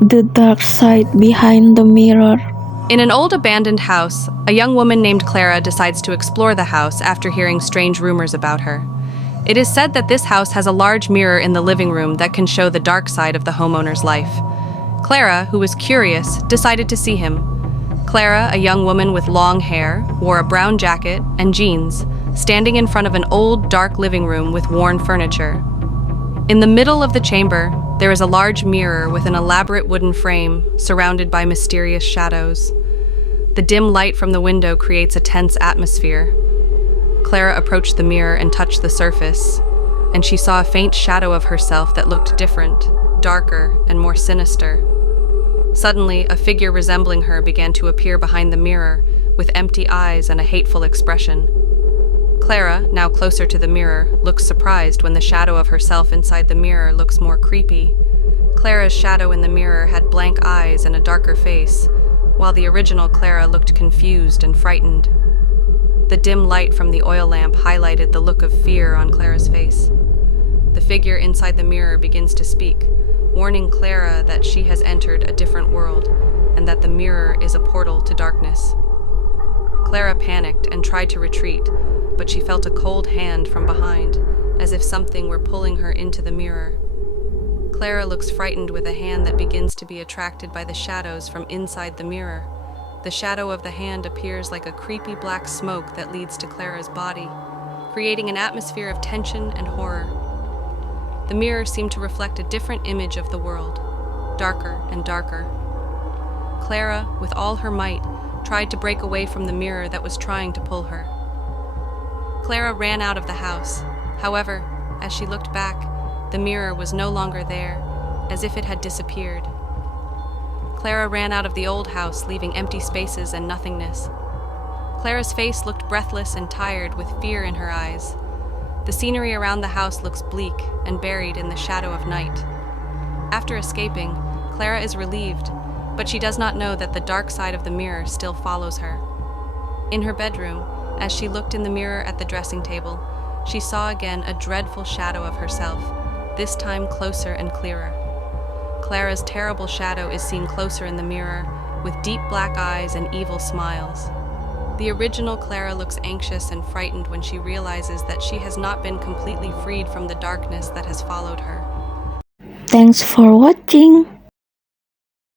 The dark side behind the mirror. In an old abandoned house, a young woman named Clara decides to explore the house after hearing strange rumors about her. It is said that this house has a large mirror in the living room that can show the dark side of the homeowner's life. Clara, who was curious, decided to see him. Clara, a young woman with long hair, wore a brown jacket and jeans, standing in front of an old, dark living room with worn furniture. In the middle of the chamber, there is a large mirror with an elaborate wooden frame surrounded by mysterious shadows. The dim light from the window creates a tense atmosphere. Clara approached the mirror and touched the surface, and she saw a faint shadow of herself that looked different, darker, and more sinister. Suddenly, a figure resembling her began to appear behind the mirror, with empty eyes and a hateful expression. Clara, now closer to the mirror, looks surprised when the shadow of herself inside the mirror looks more creepy. Clara's shadow in the mirror had blank eyes and a darker face, while the original Clara looked confused and frightened. The dim light from the oil lamp highlighted the look of fear on Clara's face. The figure inside the mirror begins to speak, warning Clara that she has entered a different world and that the mirror is a portal to darkness. Clara panicked and tried to retreat, but she felt a cold hand from behind, as if something were pulling her into the mirror. Clara looks frightened with a hand that begins to be attracted by the shadows from inside the mirror. The shadow of the hand appears like a creepy black smoke that leads to Clara's body, creating an atmosphere of tension and horror. The mirror seemed to reflect a different image of the world, darker and darker. Clara, with all her might, tried to break away from the mirror that was trying to pull her. Clara ran out of the house. However, as she looked back, the mirror was no longer there, as if it had disappeared. Clara ran out of the old house, leaving empty spaces and nothingness. Clara's face looked breathless and tired, with fear in her eyes. The scenery around the house looks bleak and buried in the shadow of night. After escaping, Clara is relieved, but she does not know that the dark side of the mirror still follows her. In her bedroom, as she looked in the mirror at the dressing table, she saw again a dreadful shadow of herself, this time closer and clearer. Clara's terrible shadow is seen closer in the mirror, with deep black eyes and evil smiles. The original Clara looks anxious and frightened when she realizes that she has not been completely freed from the darkness that has followed her. Thanks for watching.